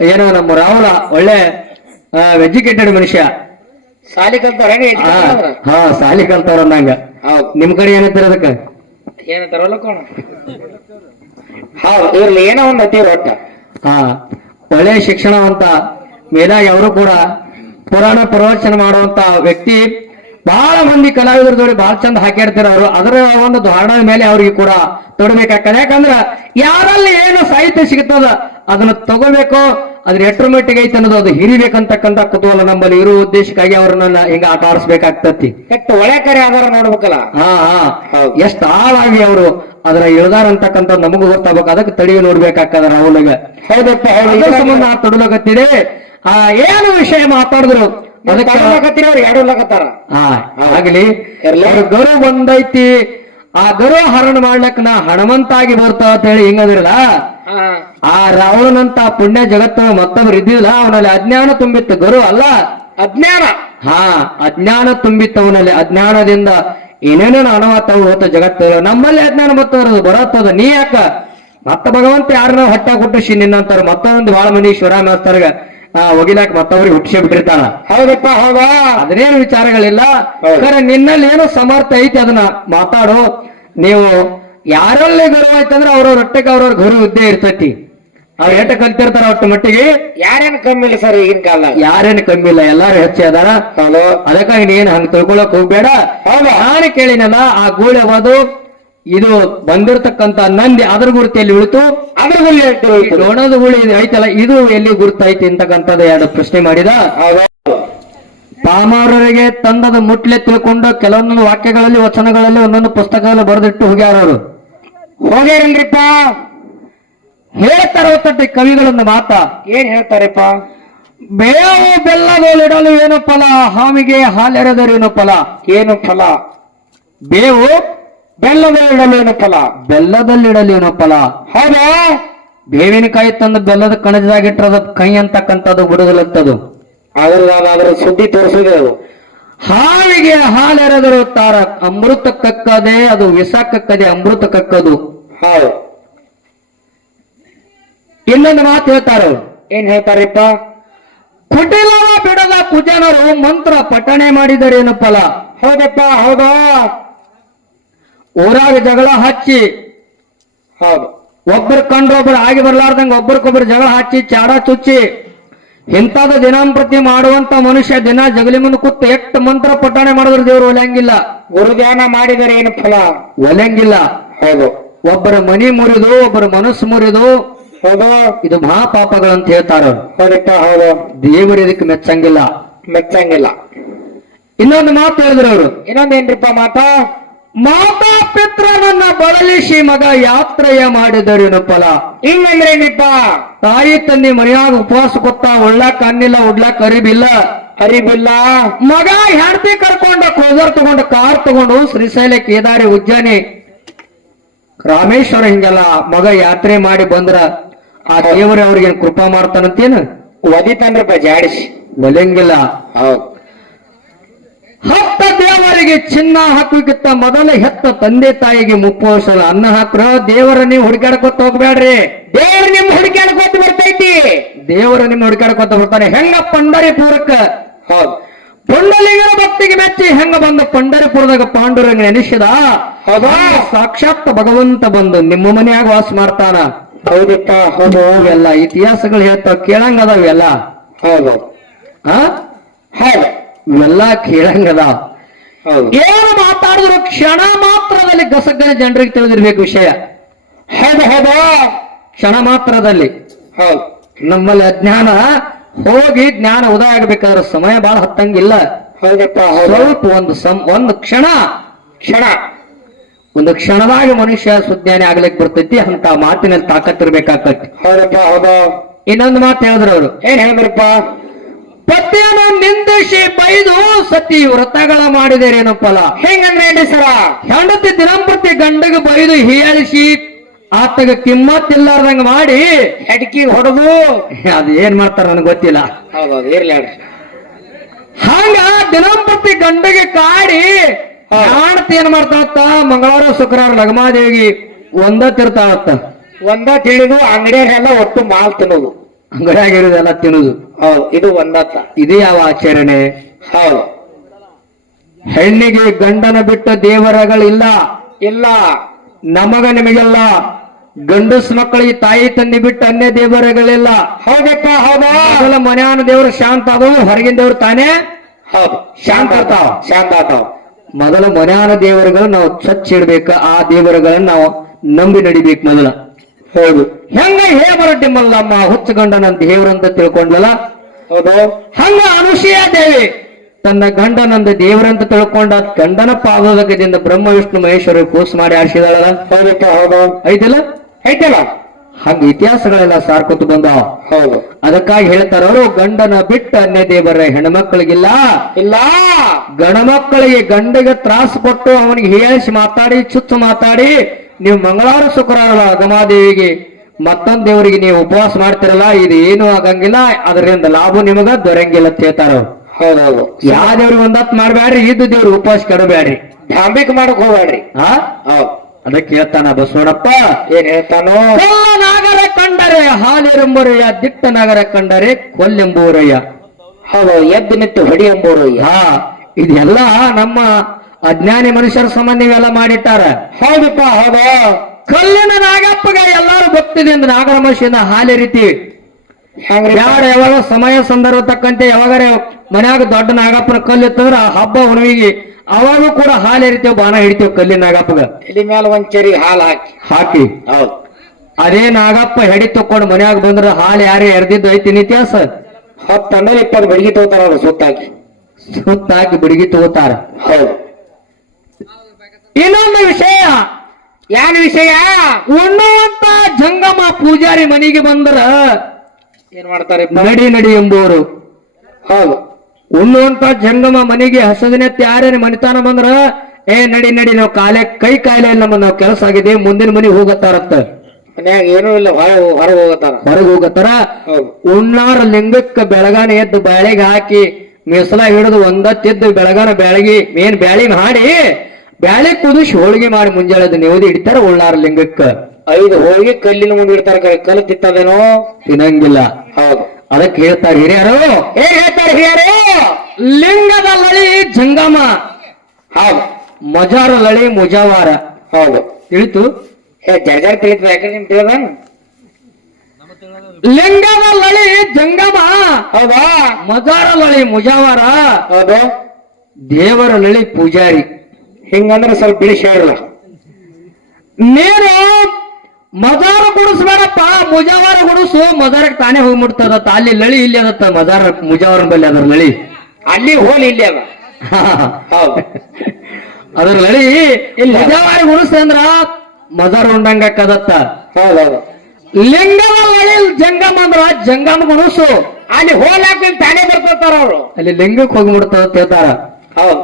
ಏನೋ ನಮ್ಮ ರಾಹುಲ ಒಳ್ಳೆ ಎಜುಕೇಟೆಡ್ ಮನುಷ್ಯ. ಸಾಲಿ ಕಲ್ತಾರ ಹಾ ಸಾಲಿ ಕಲ್ತವ್ರ ಅಂದಂಗ. ನಿಮ್ ಕಡೆ ಏನಂತಾರ ಅದಕ್ಕ? ಏನಂತಾರಲ್ಲ ಕೋಣ. ಹೌದು ಇರ್ಲಿ, ಏನೋ ಒಂದ್ ಅತೀವ್ರ ಒಟ್ಟ. ಹಾ ಒಳ್ಳೆ ಶಿಕ್ಷಣವಂತ, ಮೇಲಾಗಿ ಅವರು ಕೂಡ ಪುರಾಣ ಪ್ರವಚನ ಮಾಡುವಂತ ವ್ಯಕ್ತಿ. ಬಹಳ ಮಂದಿ ಕಲಾವಿದರದವ್ರು ಬಹಳ ಚಂದ ಹಾಕಿರ್ತಾರ ಅವರು. ಅದರ ಒಂದು ಧಾರಣದ ಮೇಲೆ ಅವ್ರಿಗೆ ಕೂಡ ತೊಡಬೇಕಾಗ್ತದೆ. ಯಾಕಂದ್ರ ಯಾರಲ್ಲಿ ಏನು ಸಾಹಿತ್ಯ ಸಿಗುತ್ತದ ಅದನ್ನ ತಗೋಬೇಕು, ಅದ್ರ ಎಷ್ಟರ ಮಟ್ಟಿಗೆ ಐತೆ ಅನ್ನೋದು ಅದು ಹಿರಿಬೇಕಂತಕ್ಕಂಥ ಕುತೂಹಲ ನಮ್ಮಲ್ಲಿ ಇರುವ ಉದ್ದೇಶಕ್ಕಾಗಿ ಅವ್ರನ್ನ ಹಿಂಗ ಆಟ ಆಡಿಸ್ಬೇಕಾಗ್ತತಿ. ಎಷ್ಟು ಒಳ್ಳೆ ಕರೆ ಆಧಾರ ನೋಡ್ಬೇಕಲ್ಲ. ಹಾ ಎಷ್ಟ್ ಆಳಾಗಿ ಅವರು ಅದರ ಇಳ್ದಾರ ಅಂತಕ್ಕಂಥ ನಮಗೂ ಗೊತ್ತಾಗಬೇಕು. ಅದಕ್ಕೆ ತಡಿಗೆ ನೋಡ್ಬೇಕಾಗ್ತದ ರಾಹುಲ್ಗ. ಹೌದಪ್ಪ, ಸಂಬಂಧ ತೊಡಲಕತ್ತಿದೆ. ಏನು ವಿಷಯ ಮಾತಾಡಿದ್ರು ಅದಕ್ಕೆ ಎರಡು ಲಗತ್ತಾರ. ಆಗ್ಲಿ, ಗರು ಬಂದೈತಿ, ಆ ಗರು ಹರಣ ಮಾಡ್ಲಕ್ ನಾ ಹಣವಂತಾಗಿ ಬರ್ತಾವ ಅಂತ ಹೇಳಿ ಹಿಂಗದಿರಲ್ಲ. ಆ ರಾವಣನಂತ ಪುಣ್ಯ ಜಗತ್ತು ಮತ್ತೊಬ್ರು ಇದ್ದಿಲ್ಲ, ಅವನಲ್ಲಿ ಅಜ್ಞಾನ ತುಂಬಿತ್ತು. ಗರು ಅಲ್ಲ, ಅಜ್ಞಾನ. ಅಜ್ಞಾನ ತುಂಬಿತ್ತು ಅವನಲ್ಲಿ. ಅಜ್ಞಾನದಿಂದ ಏನೇನೇನು ಅಣವಾತಾವ ಹೋತ ಜಗತ್ತು. ನಮ್ಮಲ್ಲಿ ಅಜ್ಞಾನ ಮತ್ತವರದು ಬರತ್ತದ. ನೀ ಯಾಕ ಮತ್ತ ಭಗವಂತ ಯಾರನ್ನ ಹೊಟ್ಟ ಹುಟ್ಟಿಸಿ ನಿನ್ನಂತಾರ. ಮತ್ತೊಂದು ಬಹಳ ಮಂದಿ ಶಿವರಾಮಸ್ತರ್ಗ ಒಗಿಲಾಕ ಮತ್ತವ್ರಿಗೆ ಹುಟ್ಟಿಸಿ ಬಿಟ್ಟಿರ್ತಾನ. ಹೌದಪ್ಪ, ಹೌದಾ? ಅದನ್ನೇನು ವಿಚಾರಗಳಿಲ್ಲ. ಖರೆ ನಿನ್ನಲ್ಲಿ ಏನೋ ಸಮರ್ಥ ಐತಿ, ಅದನ್ನ ಮಾತಾಡು. ನೀವು ಯಾರಲ್ಲಿ ಗೌರವ ಆಯ್ತಂದ್ರೆ ಅವ್ರವ್ರ ಹೊಟ್ಟೆಗೆ ಅವ್ರವ್ರ ಗೌರವ ಇದ್ದೇ ಇರ್ತೈತಿ. ಅವ್ರು ಎಟ್ಟ ಕಲ್ತಿರ್ತಾರ ಒಟ್ಟು ಮಟ್ಟಿಗೆ. ಯಾರೇನು ಕಮ್ಮಿ ಇಲ್ಲ ಸರ್ ಈಗಿನ ಕಾಲ. ಯಾರೇನು ಕಮ್ಮಿ ಇಲ್ಲ, ಎಲ್ಲಾರು ಹೆಚ್ಚೆ ಅದಾರ. ಅದಕ್ಕಾಗಿ ನೀನ್ ಹಂಗ ತಿಳ್ಕೊಳಕ್ ಹೋಗ್ಬೇಡ. ನಾನು ಕೇಳಿನಲ್ಲ, ಆ ಗೂಳಿ ಯಾವುದು ಇದು ಬಂದಿರತಕ್ಕಂತ ನಂದಿ ಅದ್ರ ಗುರುತಿಯಲ್ಲಿ ಉಳಿತು, ಅದ್ರ ಗುಳಿ ಲೋಣದ ಗುಳಿ ಐತಲ್ಲ ಇದು ಎಲ್ಲಿ ಗುರುತೈತಿ ಅಂತಕ್ಕಂಥದ್ದು ಎರಡು ಪ್ರಶ್ನೆ ಮಾಡಿದ. ಪಾಮಾರರಿಗೆ ತಂದದ ಮುಟ್ಲೆ ತಿಳ್ಕೊಂಡು ಕೆಲವೊಂದು ವಾಕ್ಯಗಳಲ್ಲಿ ವಚನಗಳಲ್ಲಿ ಒಂದೊಂದು ಪುಸ್ತಕದಲ್ಲಿ ಬರೆದಿಟ್ಟು ಹೋಗ್ಯಾರ. ಅವರು ಹೋಗ್ಯಾರನ್ರಿಪ್ಪ. ಹೇಳ್ತಾರ ಒತ್ತಟ್ಟಿ ಕವಿಗಳನ್ನ ಮಾತ. ಏನ್ ಹೇಳ್ತಾರಪ್ಪ? ಬೇವು ಬೆಲ್ಲದಲ್ಲಿಡಲು ಏನು ಫಲ, ಹಾವಿಗೆ ಹಾಲೆರೆದರೇನು ಫಲ. ಏನು ಫಲ? ಬೇವು ಬೆಲ್ಲದಲ್ಲಿಡಲೇನು ಫಲ, ಬೆಲ್ಲದಲ್ಲಿಡಲೇನು ಫಲ. ಹೌದಾ? ಬೇವಿನಕಾಯಿ ತಂದು ಬೆಲ್ಲದ ಕಣಜದಾಗಿಟ್ಟರದ ಕೈ ಅಂತಕ್ಕಂಥದ್ದು ಬಿಡುದಲತ್ತದು. ಅದ್ರ ಸುದ್ದಿ ತೋರಿಸಿದೆ ಅದು. ಹಾವಿಗೆ ಹಾಲೆರೆದರು ತಾರ, ಅಮೃತ ಕಕ್ಕದೆ ಅದು ವಿಷ ಕಕ್ಕದೆ ಅಮೃತ ಕಕ್ಕದು. ಹೌದು. ಇನ್ನೊಂದು ಮಾತು ಹೇಳ್ತಾರ. ಏನ್ ಹೇಳ್ತಾರಪ್ಪ? ಕುಟಿಲವ ಬಿಡದ ಕುಜನರು ಮಂತ್ರ ಪಠಣೆ ಮಾಡಿದರೇನು ಫಲ. ಹೌದಪ್ಪ, ಹೌದಾ? ಊರಾಗ ಜಗಳ ಹಚ್ಚಿ, ಹೌದು, ಒಬ್ಬರು ಕಂಡ್ರೊಬ್ಬರು ಆಗಿ ಬರ್ಲಾರ್ದಂಗ ಒಬ್ಬರಿಗೊಬ್ಬರು ಜಗಳ ಹಚ್ಚಿ ಚಾಡ ಚುಚ್ಚಿ ಇಂಥದ ದಿನಂಪ್ರತಿ ಮಾಡುವಂತ ಮನುಷ್ಯ ದಿನ ಜಗಲಿ ಮುಂದೆ ಕೂತು ಎಷ್ಟು ಮಂತ್ರ ಪಠಣೆ ಮಾಡಿದ್ರು ದೇವ್ರು ಒಲೆಯಂಗಿಲ್ಲ. ಗುರುಧ್ಯಾನ ಮಾಡಿದರೆ ಏನು ಫಲ? ಒಲೆಯಂಗಿಲ್ಲ. ಹೌದು. ಒಬ್ಬರ ಮನಿ ಮುರಿದು ಒಬ್ಬರ ಮನಸ್ಸು ಮುರಿದು, ಹೌದು, ಇದು ಮಹಾಪಾಪಗಳಂತ ಹೇಳ್ತಾರ. ಹೌದಪ್ಪ, ಹೌದು. ದೇವರು ಇದಕ್ಕೆ ಮೆಚ್ಚಂಗಿಲ್ಲ, ಮೆಚ್ಚಂಗಿಲ್ಲ. ಇನ್ನೊಂದು ಮಾತು ಹೇಳಿದ್ರು ಅವರು. ಇನ್ನೊಂದೇನ್ರಿಪ್ಪ ಮಾತ? ಮಾತಾ ಪಿತ್ರನನ್ನ ಬಳಲಿಸಿ ಮಗ ಯಾತ್ರೆಯ ಮಾಡಿದರೇನು ಫಲ. ಹಿಂಗಂದ್ರೆ ಏನಿಪ್ಪ? ತಾಯಿ ತಂದೆ ಮನೆಯಾಗ ಉಪವಾಸ ಕೊತ್ತ, ಉಳ್ಳಾಕ ಅನ್ನಿಲ್ಲ, ಉಡ್ಲಾಕ ಅರಿಬಿಲ್ಲ. ಮಗ ಹೆಂಡತಿ ಕರ್ಕೊಂಡ ಕ್ರೂಸರ್ ತಗೊಂಡು ಕಾರ್ ತಗೊಂಡು ಶ್ರೀಶೈಲ, ಕೇದಾರಿ, ಉಜ್ಜಾನಿ, ರಾಮೇಶ್ವರ ಹಿಂಗೆಲ್ಲ ಮಗ ಯಾತ್ರೆ ಮಾಡಿ ಬಂದ್ರ ಆ ದೇವರೇ ಅವ್ರಿಗೆ ಕೃಪಾ ಮಾಡ್ತಾನಂತೇನು? ಒದಿತಾನ್ರಪ್ಪ ಜಾಡಿಸಿ. ಒಲೆಂಗಿಲ್ಲ. ಹೌದು. ಹತ್ತ ದೇವರಿಗೆ ಚಿನ್ನ ಹಾಕುವಿಗಿತ್ತ ಮೊದಲ ಹೆತ್ತ ತಂದೆ ತಾಯಿಗೆ ಮುಪ್ಪೋಸಲ ಅನ್ನ ಹಾಕ್ರ. ದೇವರ ನೀವು ಹುಡುಕಾಡ್ಕೊತ ಹೋಗ್ಬೇಡ್ರಿ. ದೇವ್ರ ನಿಮ್ ಹುಡುಕಾಡ್ಕೊತ ಬರ್ತೈತಿ. ದೇವರ ನಿಮ್ ಹುಡುಕಾಡ್ಕೊತ ಬರ್ತಾನೆ. ಹೆಂಗ ಪಂಡರಿಪುರಕ್ಕ ಹೌದು ಪುಂಡಲಿಂಗನ ಭಕ್ತಿಗೆ ಮೆಚ್ಚಿ ಹೆಂಗ ಬಂದ ಪಂಡರಿಪುರದಾಗ ಪಾಂಡುರಂಗ ನೆನೆಸಿದ. ಹೌದಾ? ಸಾಕ್ಷಾತ್ ಭಗವಂತ ಬಂದು ನಿಮ್ಮ ಮನೆಯಾಗ ವಾಸ ಮಾಡ್ತಾನ. ಹೌದಪ್ಪ, ಹೌದು. ಎಲ್ಲ ಇತಿಹಾಸಗಳು ಹೇಳ್ತಾವ, ಕೇಳಂಗದಾವ ಇವೆಲ್ಲ. ಹೌದು, ಹೌದು, ಇವೆಲ್ಲ ಕೇಳಂಗದ. ಹೌದು. ಏನು ಮಾತಾಡಿದ್ರು ಕ್ಷಣ ಮಾತ್ರದಲ್ಲಿ ಗಸಗನೆ ಜನರಿಗೆ ತಿಳಿದಿರ್ಬೇಕು ವಿಷಯ. ಹೌದು, ಹೌದು, ಕ್ಷಣ ಮಾತ್ರದಲ್ಲಿ. ಹೌದು. ನಮ್ಮಲ್ಲಿ ಅಜ್ಞಾನ ಹೋಗಿ ಜ್ಞಾನ ಉದಯ ಆಗ್ಬೇಕಾದ್ರೆ ಸಮಯ ಬಹಳ ಹತ್ತಂಗಿಲ್ಲ. ಹೌದಪ್ಪ, ಸ್ವಲ್ಪ ಒಂದು ಕ್ಷಣ ಒಂದು ಕ್ಷಣದಾಗ ಮನುಷ್ಯ ಸುಜ್ಞಾನಿ ಆಗ್ಲಿಕ್ಕೆ ಬರ್ತೈತಿ. ಅಂತ ಮಾತಿನಲ್ಲಿ ತಾಕತ್ತಿರ್ಬೇಕಾಕತಿ. ಹೌದಪ್ಪ, ಹೌದು. ಇನ್ನೊಂದು ಮಾತು ಹೇಳಿದ್ರು ಅವರು. ಏನ್ ಹೇಳಿದ್ರಪ್ಪ? ಪತಿಯನ್ನು ನಿಂದಿಸಿ ಬೈದು ಸತಿ ವ್ರತಗಳ ಮಾಡಿದೇರೇನು ಫಲ. ಹೆಂಗಂದ್ರೆ ಏನ್ರಿ ಸರ? ಹೆಂಡತಿ ದಿನಂಪ್ರತಿ ಗಂಡಗೆ ಬೈದು ಹೀಯಾಳಿಸಿ ಆತಗ ಕಿಮ್ಮತ್ತಿಲ್ಲಾರ್ದಂಗ ಮಾಡಿ ಹೆಡ್ಕಿ ಹೊಡೆದು ಅದು ಏನ್ ಮಾಡ್ತಾರ ನನಗೆ ಗೊತ್ತಿಲ್ಲ. ಹೌದೌದು, ಇರ್ಲಿ ಹೇಳ್ರಿ. ಹಂಗ ದಿನಂಪ್ರತಿ ಗಂಡಗೆ ಕಾಡಿ ಹೆಂಡತಿ ಏನ್ ಮಾಡ್ತಾವತ್ತ, ಮಂಗಳವಾರ ಶುಕ್ರವಾರ ಲಗಮಾದೇವಿಗೆ ಒಂದ ತಿರ್ತಾವತ್ತ. ಒಂದ ತಿಳಿದು ಅಂಗಡಿಯರೆಲ್ಲ ಒಟ್ಟು ಮಾಲ್ ತಿನ್ನೋದು. ಅಂಗಡಿಯಾಗಿರೋದೆಲ್ಲ ತಿನ್ನುದು. ಹೌದು, ಇದು ಒಂದತ್ತ. ಇದು ಯಾವ ಆಚರಣೆ? ಹೌದು, ಹೆಣ್ಣಿಗೆ ಗಂಡನ ಬಿಟ್ಟು ದೇವರಗಳಿಲ್ಲ. ಇಲ್ಲ. ನಮಗ ನಿಮಗೆಲ್ಲ ಗಂಡಸ್ ಮಕ್ಕಳಿಗೆ ತಾಯಿ ತಂದೆ ಬಿಟ್ಟು ಅನ್ಯ ದೇವರುಗಳಿಲ್ಲ. ಹೌದಪ್ಪ, ಹೌದಾ? ಮೊದಲ ಮನ್ಯಾನ ದೇವರು ಶಾಂತ ಆದವು, ಹೊರಗಿನ ದೇವ್ರು ತಾನೇ ಹೌದು, ಶಾಂತ ಇರ್ತಾವ. ಶಾಂತ ಆತಾವ. ಮೊದಲ ಮನ್ಯಾನ ದೇವರುಗಳು ನಾವು ಸ್ವಚ್ಛ ಇಡ್ಬೇಕ. ಆ ದೇವರುಗಳನ್ನ ನಾವು ನಂಬಿ ನಡಿಬೇಕು ಮೊದಲ. ಹೌದು, ಹೆಂಗ ಹೇಬರಡ್ಡಿ ಮಲ್ಲಮ್ಮ ಹುಚ್ಚ ಗಂಡನ ದೇವರಂತ ತಿಳ್ಕೊಂಡ್ಲಲ್ಲ, ಹೌದು, ಹಂಗ ಅನುಸೂಯ ದೇವಿ ತನ್ನ ಗಂಡನಂದ ದೇವರಂತ ತಿಳ್ಕೊಂಡ ಗಂಡನ ಪಾದೋದಕದಿಂದ ಬ್ರಹ್ಮ ವಿಷ್ಣು ಮಹೇಶ್ವರ ಕೂಸ್ ಮಾಡಿ ಆಡಿಸಿದಾಳಲ್ಲ. ಹೌದಪ್ಪ, ಹೌದು, ಐತಿಲ್ಲ ಐತಲ್ಲ. ಹಂಗ ಇತಿಹಾಸಗಳೆಲ್ಲ ಸಾರ್ಕೊತ ಬಂದಾವ. ಹೌದು, ಅದಕ್ಕಾಗಿ ಹೇಳ್ತಾರ ಅವರು, ಗಂಡನ ಬಿಟ್ಟ ಅನ್ಯ ದೇವರ ಹೆಣ್ಮಕ್ಳಿಗಿಲ್ಲ. ಇಲ್ಲ. ಗಣಮಕ್ಕಳಿಗೆ ಗಂಡಿಗೆ ತ್ರಾಸು ಕೊಟ್ಟು ಅವನಿಗೆ ಹೀಯಾಳಿಸಿ ಮಾತಾಡಿ ಚುಚ್ಚು ಮಾತಾಡಿ ನೀವು ಮಂಗಳವಾರ ಶುಕ್ರವಾರ ಗಮಾದೇವಿಗೆ ಮತ್ತೊಂದ್ ದೇವರಿಗೆ ನೀವು ಉಪವಾಸ ಮಾಡ್ತಿರಲ್ಲ, ಇದು ಏನು ಆಗಂಗಿಲ್ಲ, ಅದರಿಂದ ಲಾಭ ನಿಮಗ ದೊರೆಯಂಗಿಲ್ಲ ಅಂತ ಹೇಳ್ತಾರ ಅವ್ರು. ಹೌದೌದು. ಯಾವ ದೇವ್ರಿಗೆ ಒಂದತ್ ಮಾಡ್ಬ್ಯಾಡ್ರಿ, ಇದ್ದು ದೇವ್ರಿಗೆ ಉಪವಾಸ ಕೆಡಬ್ಯಾಡ್ರಿ, ಡಾಂಬಿಕ್ ಮಾಡಕ್ ಹೋಗ್ಬೇಡ್ರಿ. ಹಾ ಹೌದು, ಅದಕ್ಕೆ ಹೇಳ್ತಾನ ಬಸವಣ್ಣಪ್ಪ, ಏನ್ ಹೇಳ್ತಾನೋ? ಕೊಲ್ಲ ನಾಗರ ಕಂಡರೆ ಹಾಲೆಂಬುರಯ್ಯ, ದಿಟ್ಟ ನಾಗರ ಕಂಡರೆ ಕೊಲ್ಲೆಂಬೂರಯ್ಯ. ಹೌದು, ಎದ್ದು ನಿಂತು ಹೊಡಿ ಎಂಬುರು. ಹಾ, ಇದೆಲ್ಲ ನಮ್ಮ ಅಜ್ಞಾನಿ ಮನುಷ್ಯರ ಸಂಬಂಧ ಇವೆಲ್ಲ ಮಾಡಿಟ್ಟಾರ. ಹೌದಪ್ಪ, ಹೌದು. ಕಲ್ಲಿನ ನಾಗಪ್ಪಗೆ ಎಲ್ಲಾರು ಭಕ್ತಿದಿಂದ ನಾಗರ ಮನುಷ್ಯನ ಹಾಲೆರಿತೀವಿ. ಹೆಂಗ್ರಿ? ಯಾರ ಯಾವಾಗ ಸಮಯ ಸಂದರ್ಭ ತಕ್ಕಂತೆ ಯಾವಾಗಾರ ಮನ್ಯಾಗ ದೊಡ್ಡ ನಾಗಪ್ಪನ ಕಲ್ಲು ಇತ್ತಂದ್ರ ಹಬ್ಬ ಹುಣ್ಣಿಗೆ ಅವಾಗೂ ಕೂಡ ಹಾಲೆರಿತೇವ್, ಬಾಣ ಹಿಡಿತೇವ್ ಕಲ್ಲಿನ ನಾಗಪ್ಪಗ ಇಲ್ಲಿ ಮೇಲೆ ಒಂದ್ ಚರಿ ಹಾಲು ಹಾಕಿ. ಹಾಕಿ. ಹೌದು, ಅದೇ ನಾಗಪ್ಪ ಹೆಡಿ ತಕೊಂಡು ಮನ್ಯಾಗ ಬಂದ್ರ ಹಾಲು ಯಾರೇ ಎರ್ದಿದ್ದು ಐತಿ ಇತಿಹಾಸ. 10 ಅಂದ್ರೆ 20 ಬಡಿಗೆ ತಗೋತಾರ ಅವ್ರು ಸುತ್ತಾಕಿ. ಸುತ್ತಾಕಿ ಬಿಡಿಗಿ ತಗೋತಾರ. ಹೌದು. ಇನ್ನೊಂದು ವಿಷಯ, ಏನ್ ವಿಷಯ? ಉಣ್ಣುವಂತ ಜಂಗಮ ಪೂಜಾರಿ ಮನೆಗೆ ಬಂದ್ರ ಏನ್ ಮಾಡ್ತಾರೆ? ನಡಿ ನಡಿ ಎಂಬುವರು. ಹೌದು, ಉಣ್ಣುವಂತ ಜಂಗಮ ಮನೆಗೆ ಹಸದಿನೆತ್ತಿ ಯಾರ್ಯಾರ ಮನಿತಾನ ಬಂದ್ರ, ಏ ನಡಿ ನಡಿ, ನಾವು ಕೈ ಕಾಯಿಲೆ ಇಲ್ಲ, ನಾವು ಕೆಲಸ ಆಗಿದೆ, ಮುಂದಿನ ಮನೆಗೆ ಹೋಗತ್ತಾರತ್ತ. ಮನ್ಯಾಗ ಏನೂ ಇಲ್ಲ, ಹೊರಗೆ ಹೋಗತ್ತಾರ. ಹೊರಗೆ ಹೋಗತ್ತಾರ. ಹೌದು, ಉಣ್ಣಾರ ಲಿಂಗಕ್ಕ ಬೆಳಗಾನ ಎದ್ದು ಬ್ಯಾಳಿಗೆ ಹಾಕಿ ಮಿಸಲ ಹಿಡಿದು ಒಂದತ್ತಿದ್ದು ಬೆಳಗಾನ ಬ್ಯಾಳಿಗೆ ಮೇನ್ ಬ್ಯಾಳಿ ಮಾಡಿ ಬ್ಯಾಳಿ ಕುದಿಸಿ ಹೋಳಿಗೆ ಮಾಡಿ ಮುಂಜಾಳೆ ನೆವದಿ ಹಿಡಿತಾರ ಉಳ್ಳಾರ ಲಿಂಗಕ್ಕ. 5 ಹೋಳಿಗೆ ಕಲ್ಲಿನ ಮುಂದೆ ಇಡ್ತಾರ. ಕಲ್ಲು ತಿತ್ತದೇನೋ ತಿನ್ನಂಗಿಲ್ಲ. ಹೌದು, ಅದಕ್ಕೆ ಹೇಳ್ತಾರೆ ಹಿರಿಯರು, ಏನ್ ಹೇಳ್ತಾರೆ ಹಿರಿಯರು? ಲಿಂಗದ ಲಳಿ ಜಂಗಮ, ಹೌದು, ಮಜಾರ ಲಳಿ ಮುಜಾವಾರ. ಹೌದು. ತಿಳಿತು? ಜರ್ಜರ್ ತಿಳಿತದ? ಯಾಕಂದ್ರೆ ನಿಮ್ ತಿಳಿದ? ಲಿಂಗದ ಲಳಿ ಜಂಗಮ, ಹೌದಾ? ಮಜಾರ ಲಳಿ ಮುಜಾವಾರ, ಹೌದು. ದೇವರ ಲಳಿ ಪೂಜಾರಿ. ಹಿಂಗಂದ್ರೆ ಸ್ವಲ್ಪ ಬಿಡಿಸಿ ಹೇಳಲ್ಲ. ನೀನು ಮಜಾರ ಗುಡಿಸ್ಬೇಡಪ್ಪ, ಮುಜಾವಾರ ಗುಡಿಸು. ಮಜಾರಕ್ಕೆ ತಾನೇ ಹೋಗ್ಬಿಡ್ತದ. ಅಲ್ಲಿ ಲಳಿ ಇಲ್ಲಿ ಅದತ್ತ, ಮಜಾರ ಮುಜಾವರ ಬಲ್ಲಿ ಅದರ ಲಳಿ. ಅಲ್ಲಿ ಹೋಲಿ ಇಲ್ಲಿ ಅದ. ಹೌದು, ಅದ್ರ ಲಳಿ ಇಲ್ಲ. ಮುಜಾವಾರ ಗುಡಿಸ ಅಂದ್ರ ಮಜಾರ ಉಂಡಂಗ ಕದತ್ತ. ಹೌದೌದು. ಲಿಂಗದ ಲಳಿ ಜಂಗಮ ಅಂದ್ರ ಜಂಗಮ ಗುಡಿಸು. ಅಲ್ಲಿ ಹೋಲ್ ಹಾಕಿ ತಾನೇ ಬರ್ತಾರ ಅವರು. ಅಲ್ಲಿ ಲಿಂಗಕ್ಕೆ ಹೋಗ್ಬಿಡ್ತದ ಅಂತ ಹೇಳ್ತಾರ. ಹೌದು,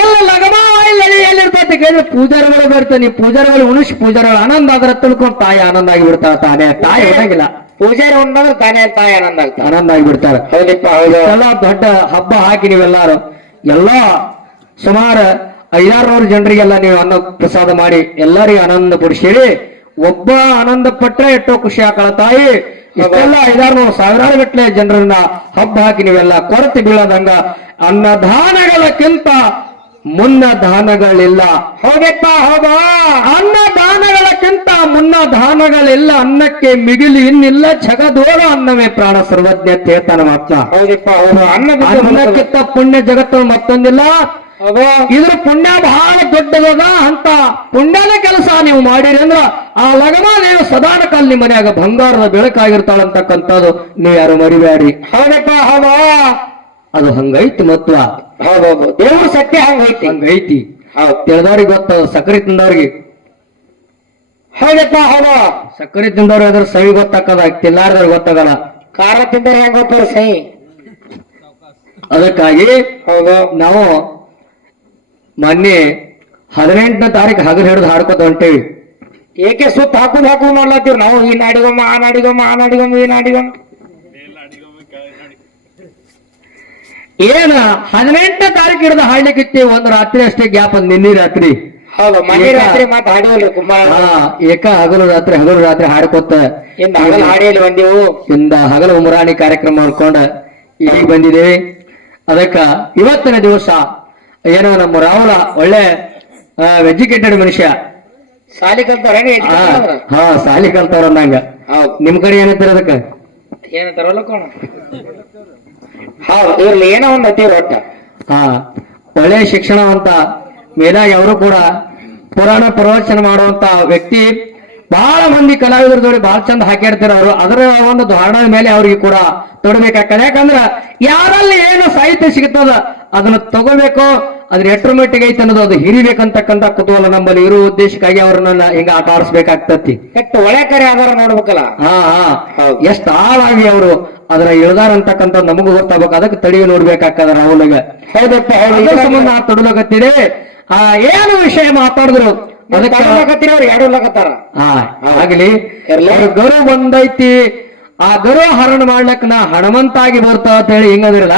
ಎಲ್ಲ ಲಗಮ ಲಳಿ ಎಲ್ಲಿರ್ತೈತಿ ಕೇಳಿದ್ರೆ ಪೂಜಾರಿಗಳು ಬರ್ತಾನೆ. ನೀವು ಪೂಜಾರಿಗಳು ಉಣಿಸಿ ಪೂಜಾರಿಗಳು ಆನಂದ ಆದ್ರ ತಿಳ್ಕೊಂಡ್ ತಾಯಿ ಆನಂದ ಆಗಿ ಬಿಡ್ತಾರ. ತಾನೇ ತಾಯಿ ಹೊಡಂಗಿಲ್ಲ. ಪೂಜಾರಿ ಉಂಡಂದ್ರೆ ತಾನೇ ತಾಯಿ ಆನಂದ ಆಗ್ತಾರ. ಆನಂದ ಆಗಿ ಬಿಡ್ತಾರ. ಹೌದಪ್ಪ, ಹೌದು. ಎಲ್ಲ ದೊಡ್ಡ ಹಬ್ಬ ಹಾಕಿ ನೀವೆಲ್ಲಾರು ಎಲ್ಲ ಸುಮಾರು 500 ಜನರಿಗೆಲ್ಲ ನೀವು ಅನ್ನ ಪ್ರಸಾದ ಮಾಡಿ ಎಲ್ಲರಿಗೂ ಆನಂದ ಪಡಿಸಿರಿ. ಒಬ್ಬ ಆನಂದ ಪಟ್ರೆ ಎಷ್ಟೋ ಖುಷಿ ಆಕಳ ತಾಯಿ. ಇಷ್ಟೆಲ್ಲ 500 ಸಾವಿರಾರು ಗಟ್ಟಲೆ ಜನರನ್ನ ಹಬ್ಬ ಹಾಕಿ ನೀವೆಲ್ಲ ಕೊರತೆ ಬೀಳದಂಗ ಅನ್ನದಾನಗಳಕ್ಕಿಂತ ಮುನ್ನ ದಾನಗಳಿಲ್ಲ. ಹೌದಪ್ಪ, ಹೌದಾ? ಅನ್ನದಾನಗಳಕ್ಕಿಂತ ಮುನ್ನ ದಾನಗಳಿಲ್ಲ. ಅನ್ನಕ್ಕೆ ಮಿಗಿಲಿ ಇನ್ನಿಲ್ಲ, ಜಗದೋಳ ಅನ್ನವೇ ಪ್ರಾಣ ಸರ್ವಜ್ಞ ತೇತನ ಮಾತ್ರ. ಹೌದಪ್ಪ, ಹೌದು. ಅನ್ನಕ್ಕಿಂತ ಪುಣ್ಯ ಜಗತ್ತು ಮತ್ತೊಂದಿಲ್ಲ. ಹೌದು. ಇದ್ರ ಪುಣ್ಯ ಬಹಳ ದೊಡ್ಡದದ. ಅಂತ ಪುಣ್ಯದ ಕೆಲಸ ನೀವು ಮಾಡಿರಿ ಅಂದ್ರ ಆ ಲಗಮ ನೀವು ಸದಾನ ಕಾಲ ನಿಮ್ಮ ಮನ್ಯಾಗ ಬಂಗಾರದ ಬೆಳಕಾಗಿರ್ತಾಳಂತಕ್ಕಂಥದ್ದು ನೀವು ಯಾರು ಮರಿಬೇಡ್ರಿ. ಹೌದಪ್ಪ, ಹೌದು. ಅದು ಹಂಗೈತಿ ಮತ್ವ. ಹೌದೌದು, ದೇವ್ರ ಸತ್ಯ ಹಂಗೈತಿ. ಹಂಗೈತಿ. ಹೌದು, ತಿಳಿದವ್ರಿಗೆ ಗೊತ್ತದ. ಸಕ್ಕರೆ ತಿಂದವ್ರಿಗೆ, ಹೌದಪ್ಪ, ಹೌದು. ಸಕ್ಕರೆ ತಿಂದವ್ರಿಗೆ ಅದ್ರ ಸವಿ ಗೊತ್ತಾಕದ, ತಿನ್ನಾರ್ದವ್ರಿಗೆ ಗೊತ್ತಾಗಲ್ಲ. ಖಾರ ತಿಂದರೆ ಹೆಂಗ ಗೊತ್ತಾರ ಸಹಿ. ಅದಕ್ಕಾಗಿ ಹೌದು, ನಾವು ಮೊನ್ನೆ 18ನೇ ತಾರೀಕು ಹಗಲು ಹಿಡಿದು ಹಾಡ್ಕೊತ ಹೊಂಟೇವಿ. ಏಕೆ ಸುತ್ತ ಹಾಕುದು ಮಾಡ್ಲತ್ತೀವಿ ನಾವು. ಈ ನಾಡಿಗೊಮ್ಮ, ಆ ನಾಡಿಗೊಮ್ಮ, ಆ ನಾಡಿಗೊಮ್ಮ, ಈ ನಾಡಿಗೊಮ್ಮ. ಏನ 18ನೇ ತಾರೀಕು ಹಿಡಿದು ಹಾಡ್ಲಿಕ್ಕಿತ್ತಿ. ಒಂದು ರಾತ್ರಿ ಅಷ್ಟೇ ಗ್ಯಾಪ್, ನಿನ್ನೆ ರಾತ್ರಿ. ಹೌದು ಮನೆ ರಾತ್ರಿ ಮಾತು ಹಾಡಿವಲ್ರಿ ಕುಂಬಾರ ಏಕ ಹಗಲು ರಾತ್ರಿ ಹಾಡ್ಕೊತ ಇಂದ ಹಗಲು ಹಾಡಿಯಲ್ಲಿ ಬಂದೆವು ಇಂದ ಹಗಲು ಉಮರಾಣಿ ಕಾರ್ಯಕ್ರಮ ಮಾಡ್ಕೊಂಡ ಇಲ್ಲಿಗೆ ಬಂದಿದ್ದೇವೆ. ಅದಕ್ಕ ಇವತ್ತಿನ ದಿವಸ ಏನೋ ನಮ್ಮ ರಾಹುಲ ಒಳ್ಳೆ ಎಜುಕೇಟೆಡ್ ಮನುಷ್ಯ, ಸಾಲಿ ಕಲ್ತಾರ ಸಾಲಿ ಕಲ್ತವ್ರ ನಂಗ. ಹೌದು ನಿಮ್ ಕಡೆ ಏನಂತಾರ ಅದಕ್ಕ? ಏನಂತಾರಲ್ಲ ಕೋಣ ಹೌದು ಇವ್ರಲ್ಲಿ ಏನೋ ಒಂದ್ ಅತಿ ಒಟ್ಟ ಒಳ್ಳೆ ಶಿಕ್ಷಣವಂತ ಮೇಲಾಗಿ ಅವರು ಕೂಡ ಪುರಾಣ ಪ್ರವಚನ ಮಾಡುವಂತ ವ್ಯಕ್ತಿ. ಬಹಳ ಮಂದಿ ಕಲಾವಿದರದವ್ರಿಗೆ ಬಹಳ ಚಂದ ಹಾಕಿರ್ತಾರ ಅವರು. ಅದರ ಒಂದು ಧಾರಣದ ಮೇಲೆ ಅವ್ರಿಗೆ ಕೂಡ ತೊಡಬೇಕಾಗ್ತದೆ. ಯಾಕಂದ್ರ ಯಾರಲ್ಲಿ ಏನು ಸಾಹಿತ್ಯ ಸಿಗುತ್ತದ ಅದನ್ನ ತಗೋಬೇಕು, ಅದ್ರ ಎಷ್ಟರ ಮಟ್ಟಿಗೆ ಐತೆ ಅನ್ನೋದು ಅದು ಹಿರಿಬೇಕಂತಕ್ಕಂತ ಕುತೂಹಲ ನಮ್ಮಲ್ಲಿ ಇರುವ ಉದ್ದೇಶಕ್ಕಾಗಿ ಅವ್ರನ್ನ ಹಿಂಗ ಆಟ ಆಡಿಸ್ಬೇಕಾಗ್ತತಿ. ಎಷ್ಟು ಒಳ್ಳೆ ಕರೆ ಆಧಾರ ನೋಡ್ಬೇಕಲ್ಲ. ಎಷ್ಟು ಆಳಾಗಿ ಅವರು ಅದರ ಇಳ್ದಾರ ಅಂತಕ್ಕಂಥ ನಮಗೂ ಗೊತ್ತಾಗಬೇಕು. ಅದಕ್ಕೆ ತಡಿಗೆ ನೋಡ್ಬೇಕಾಗ್ತದ ರಾಹುಲ್ಗ. ಹೌದಪ್ಪ ಸಂಬಂಧ ತೊಡಲಕತ್ತಿದೆ. ಏನು ವಿಷಯ ಮಾತಾಡಿದ್ರು ಅದಕ್ಕೆ ಅವ್ರು ಎರಡೂಲಕತ್ತಾರ. ಆಗ್ಲಿ ಗರು ಬಂದೈತಿ, ಆ ಗರು ಹರಣ ಮಾಡ್ಲಕ್ ನಾ ಹಣವಂತಾಗಿ ಬರ್ತಾ ಅಂತ ಹೇಳಿ ಹಿಂಗದಿರಲ್ಲ.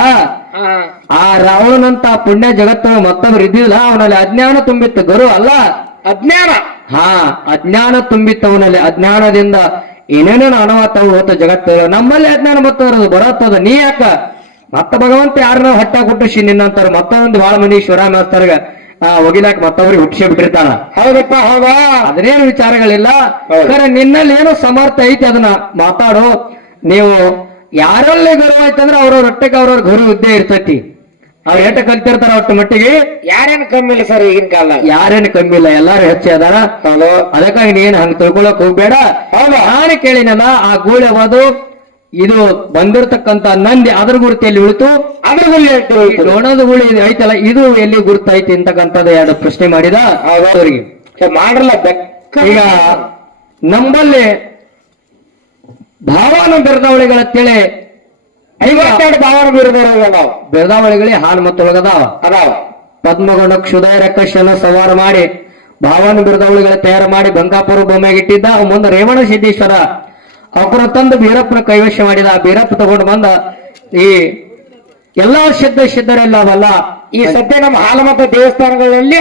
ಆ ರಾವಣನಂತ ಪುಣ್ಯ ಜಗತ್ತು ಮತ್ತೊಬ್ರು ಇದ್ದಿಲ್ಲ. ಅವನಲ್ಲಿ ಅಜ್ಞಾನ ತುಂಬಿತ್ತು, ಗರು ಅಲ್ಲ ಅಜ್ಞಾನ. ಅಜ್ಞಾನ ತುಂಬಿತ್ತು ಅವನಲ್ಲಿ. ಅಜ್ಞಾನದಿಂದ ಏನೇನೇನು ಅನಾಹುತ ಹೋತ ಜಗತ್ತು. ನಮ್ಮಲ್ಲಿ ಅಜ್ಞಾನ ಮತ್ತವರದು ಬರತ್ತದ. ನೀ ಯಾಕ ಮತ್ತ ಭಗವಂತ ಯಾರನ್ನ ಹೊಟ್ಟ ಹುಟ್ಟಿಸಿ ನಿನ್ನಂತಾರ ಮತ್ತೊಂದು ಬಹಳ ಮಂದಿ ಶಿವರ ಮಾಸ್ತರ್ಗ ಒಗಿಲಾಕ ಮತ್ತೊಬ್ರಿಗೆ ಹುಟ್ಟಿಸಿ ಬಿಟ್ಟಿರ್ತಾನ. ಹೌದಪ್ಪ ಹೌದಾ, ಅದೇನು ವಿಚಾರಗಳಿಲ್ಲ. ನಿನ್ನಲ್ಲಿ ಏನೋ ಸಮರ್ಥ ಐತಿ ಅದನ್ನ ಮಾತಾಡು. ನೀವು ಯಾರಲ್ಲಿ ಗೌರವ ಐತಂದ್ರೆ ಅವ್ರವ್ರ ಹೊಟ್ಟೆಗೆ ಅವ್ರವ್ರ ಗೌರವ ಇದ್ದೇ ಇರ್ತೈತಿ. ಅವ್ರು ಏಟ ಕಲ್ತಿರ್ತಾರ ಒಟ್ಟು ಮಟ್ಟಿಗೆ. ಯಾರೇನು ಕಮ್ಮಿ ಇಲ್ಲ ಸರ್ ಈಗಿನ ಕಾಲ, ಯಾರೇನು ಕಮ್ಮಿ ಇಲ್ಲ, ಎಲ್ಲಾರು ಹೆಚ್ಚೆ ಅದಾರ. ಅದಕ್ಕಾಗಿ ನೀನ್ ಹಂಗ ತಿಳ್ಕೊಳಕ್ ಹೋಗ್ಬೇಡ. ನಾನು ಕೇಳಿನಲ್ಲ, ಆ ಗೂಳಿ ಅದು ಇದು ಬಂದಿರತಕ್ಕಂತ ನಂದಿ ಅದ್ರ ಗುರುತಿಯಲ್ಲಿ ಉಳಿತು, ಅದ್ರ ಗುಳಿ ನೋಡೋದು ಗುಳಿ ಐತಲ್ಲ ಇದು ಎಲ್ಲಿ ಗುರುತೈತಿ ಅಂತಕ್ಕಂಥದ್ದು ಎರಡು ಪ್ರಶ್ನೆ ಮಾಡಿದ ಅವರಿಗೆ ಮಾಡ್ರಲ್ಲ. ಈಗ ನಮ್ಮಲ್ಲಿ ಭಾವನ ಬಿರದಾವಳಿಗಳ ತಿಳಿ 52 ಭಾವನ ಬಿರದಾವಳಿಗಳೇ ಹಾಲು ಮತ್ತೊಳಗದಾವ ಅದಾವ. ಪದ್ಮಗೊಂಡ ಕ್ಷುದಾಯ ರಕ್ಕಶನ ಸವಾರ ಮಾಡಿ ಭಾವನ ಬಿರದಾವಳಿಗಳ ತಯಾರು ಮಾಡಿ ಬಂಗಾಪುರ ಬೊಮ್ಮೆಗೆ ಇಟ್ಟಿದ್ದ. ಮುಂದೆ ರೇವಣ ಸಿದ್ದೇಶ್ವರ ಅವರ ತಂದು ಬೀರಪ್ಪನ ಕೈವಶ ಮಾಡಿದ. ಬೀರಪ್ಪ ತಗೊಂಡು ಬಂದ ಈ ಎಲ್ಲಾ ಸಿದ್ಧರೆಲ್ಲ ಅವಲ್ಲ ಈ ಸದ್ಯ ನಮ್ಮ ಹಾಲಮತ ದೇವಸ್ಥಾನಗಳಲ್ಲಿ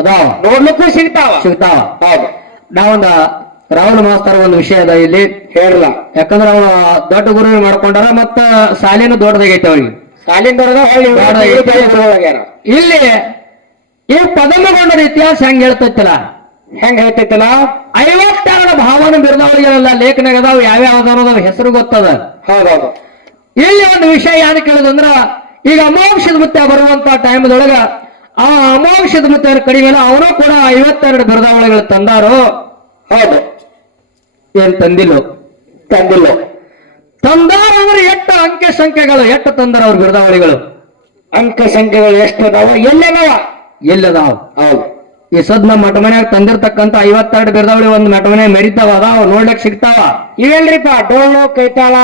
ಅದಾವ ನೋಡ್ಲಿಕ್ಕೂ ಸಿಗ್ತಾವ. ಹೌದು. ನಾವೊಂದ ರಾಹುಲ್ ಮಾಸ್ತರ್ ಒಂದು ವಿಷಯ ಅದ ಇಲ್ಲಿ ಹೇಳಲ್ಲ. ಯಾಕಂದ್ರೆ ಅವನು ದೊಡ್ಡ ಗುರು ಮಾಡ್ಕೊಂಡಾರ, ಮತ್ತ ಶಾಲೆನೂ ದೊಡ್ಡದಾಗೈತೆ ಅವ್ರಿಗೆ. ಶಾಲಿಂದ ಇಲ್ಲಿ ಈ ಪದಮಗೊಂಡರ ಇತಿಹಾಸ ಹೆಂಗ್ ಹೇಳ್ತೈತಲ್ಲ, ಹೆಂಗ್ ಹೇಳ್ತೈತಲ್ಲ 52 ಭಾವನ ಬಿರದಾವಳಿಗಳೆಲ್ಲ ಲೇಖನ ಅದಾವ. ಯಾವ್ಯಾವ ಹೆಸರು ಗೊತ್ತದ. ಹೌದೌದು. ಇಲ್ಲಿ ಒಂದು ವಿಷಯ ಯಾರು ಕೇಳುದಂದ್ರ, ಈಗ ಅಮೋಕ್ಷದ ಮುತ್ತೆ ಬರುವಂತ ಟೈಮ್ದೊಳಗ ಆ ಅಮೋಕ್ಷದ ಮುತ್ತೆ ಕಡಿಮೆ ಅವನು ಕೂಡ 52 ಬಿರದಾವಳಿಗಳು ತಂದಾರು. ಹೌದು. ಏನ್ ತಂದಾರ ಅಂದ್ರೆ ಎಷ್ಟು ಅಂಕೆ ಸಂಖ್ಯೆಗಳು ಎಷ್ಟು ತಂದಾರ ಅವ್ರ ಬಿರದಾವಳಿಗಳು. ಅಂಕ ಸಂಖ್ಯೆಗಳು ಎಷ್ಟು ಅದಾವ, ಎಲ್ಲದಾವ. ಹೌದು. ಈ ಸದ್ ನಮ್ಮ ಮಠ ಮನ್ಯಾಗ ತಂದಿರ್ತಕ್ಕಂಥ 52 ಬಿರದಾವಳಿ ಒಂದು ಮಠ ಮನೆ ಮೆರಿತಾವ, ಅದಾವ ನೋಡ್ಲಿಕ್ ಸಿಗ್ತಾವ. ಇವೆಲ್ರಿಪ್ಪ ಡೋಲು ಕೈತಾಳ.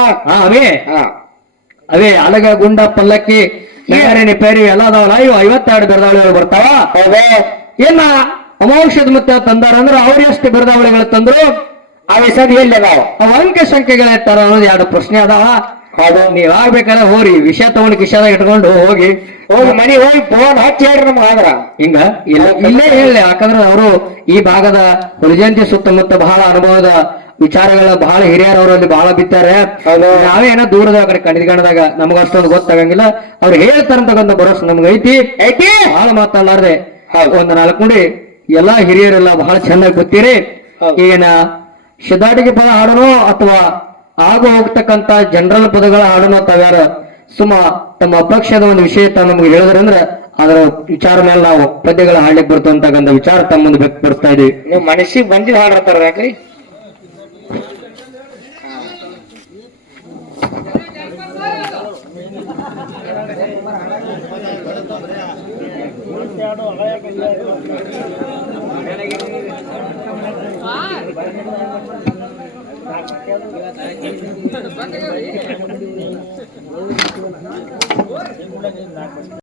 ಅವೇ ಅಲಗ ಗುಂಡ ಪಲ್ಲಕ್ಕಿ ನಗರೇನಿ ಪೇರಿ ಎಲ್ಲ ಅದಾವಲ್ಲ, ಇವು 52 ಬಿರದಾವಳಿಗಳು ಬರ್ತಾವ. ಏನ ಅಮೌಷಧ ಮತ್ತೆ ತಂದಾರ ಅಂದ್ರೆ ಅವ್ರು ಎಷ್ಟು ಬಿರದಾವಳಿಗಳು ತಂದ್ರು, ಅವೆ ಸದ್ ಎಲ್ಲದಾವ, ಅವ ಅಂಕೆ ಸಂಖ್ಯೆಗಳು ಇರ್ತಾರ ಅನ್ನೋದು 2 ಪ್ರಶ್ನೆ ಅದಾವ. ನೀವ್ ಆಗ್ಬೇಕಾದ್ರೆ ಹೋರಿ ವಿಷಯ ತಗೊಂಡು ಕಿಶಾದಾಗ ಇಟ್ಕೊಂಡು ಹೋಗಿ ಮನಿ ಹೋಗಿ ಫೋನ್ ಹಚ್ಚಿ ಹೇಳ್ರಿ ನಮ್ಗೆ. ಆದ್ರ ಹಿಂಗ ಇಲ್ಲೇ ಹೇಳಿ. ಯಾಕಂದ್ರೆ ಅವರು ಈ ಭಾಗದ ಹುಲಿಜಯಂತಿ ಸುತ್ತಮುತ್ತ ಬಹಳ ಅನುಭವದ ವಿಚಾರಗಳ ಬಹಳ ಹಿರಿಯರವರಲ್ಲಿ ಬಹಳ ಬಿತ್ತಾರೆ. ನಾವೇನೋ ದೂರದ ಕಡೆ ಕಣಿದ್ಗಣದಾಗ ನಮಗ ಅಷ್ಟೊಂದು ಗೊತ್ತಾಗಂಗಿಲ್ಲ. ಅವ್ರು ಹೇಳ್ತಾರಂತಕ್ಕಂಥ ಭರೋಸೆ ನಮ್ಗೆ ಐತಿ. ಬಹಳ ಮಾತಾಡ್ಲಾರ್ದೆ ಒಂದು 4 ನುಡಿ ಎಲ್ಲಾ ಹಿರಿಯರೆಲ್ಲ ಬಹಳ ಚೆನ್ನಾಗಿ ಗೊತ್ತೀರಿ. ಈಗಿನ ಶಿದಾಟಿಗೆ ಪದ ಹಾಡನೋ ಅಥವಾ ಆಗು ಹೋಗ್ತಕ್ಕಂತ ಜನರಲ್ ಪದಗಳ ಹಾಡನೋ ತಾವ್ಯಾರ ಸುಮ್ಮ ತಮ್ಮ ಪಕ್ಷದ ಒಂದು ವಿಷಯ ನಮ್ಗೆ ಹೇಳಿದ್ರಂದ್ರೆ ಅದರ ವಿಚಾರ ಮೇಲೆ ನಾವು ಪದ್ಯಗಳ ಹಾಡ್ಲಿಕ್ಕೆ ಬರ್ತು ಅಂತಕ್ಕಂಥ ವಿಚಾರ ತಮ್ಮ ಮುಂದೆ ವ್ಯಕ್ತಪಡಿಸ್ತಾ ಇದೀವಿ. ನೀವು ಮನಸ್ಸಿಗೆ ಬಂದಿದ್ದು ಹಾಡ್ತಾರ ಯಾಕ್ರಿ?